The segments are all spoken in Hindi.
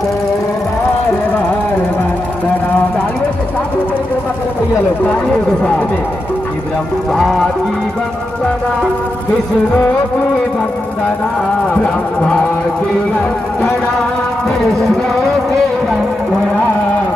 को बार बार वंदना। तालियों के साथ परिक्रमा करें भैया लोग, तालियों के साथ में। ब्रह्मा की वंदना, विष्णु की वंदना, ब्रह्मा की वंदना, विष्णु की वंदना,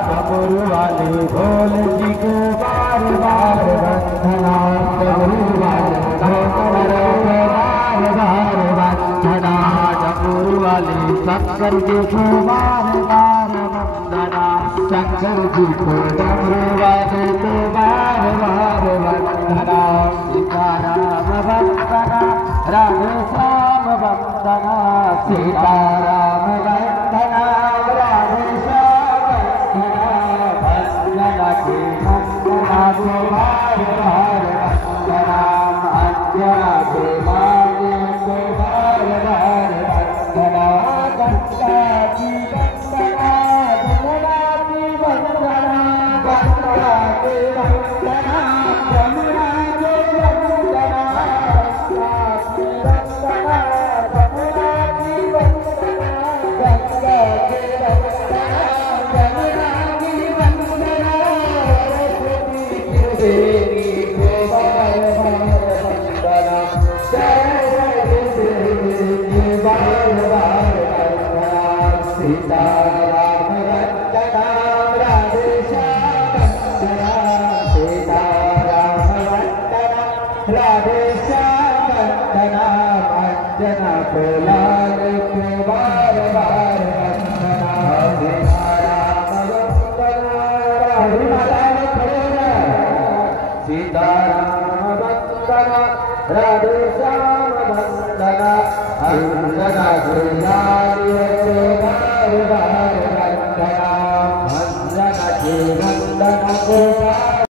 डमरू वाले भोले जी को बार बार वंदना, डमरू वाले भोले को बार बार वंदना, डमरू वाले शंकर जी को बार बार वंदना, शंकर जी को डमरू वाले को बार बार वंदना। सीताराम वंदना, राधे श्याम वंदना, सीताराम वंदना, राधे श्याम वंदना, वंदना के वंदना को बार बार वंदना, अंजना के मांगे को बार बार वंदना, गंगा की वंदना, जमुना की वंदना, गंगा की वंदना, जमुना की वंदना, गंगा की वंदना, जमुना की वंदना, गंगा की वंदना, जमुना की वंदना, सरस्वती देवी को बार बार वंदना, सरस्वती देवी बार बार वंदना। सीताराम वंदना, राधे श्याम वंदना, सीताराम वंदना, राधे श्याम वंदना, अंजना को लाल को बार बार वंदना। सीताराम वंदना, राधे माता खड़े हैं। सीताराम वंदना, राधे श्याम वंदना, अंजना को लाल को बार बार वंदना, अंजना के वंदना को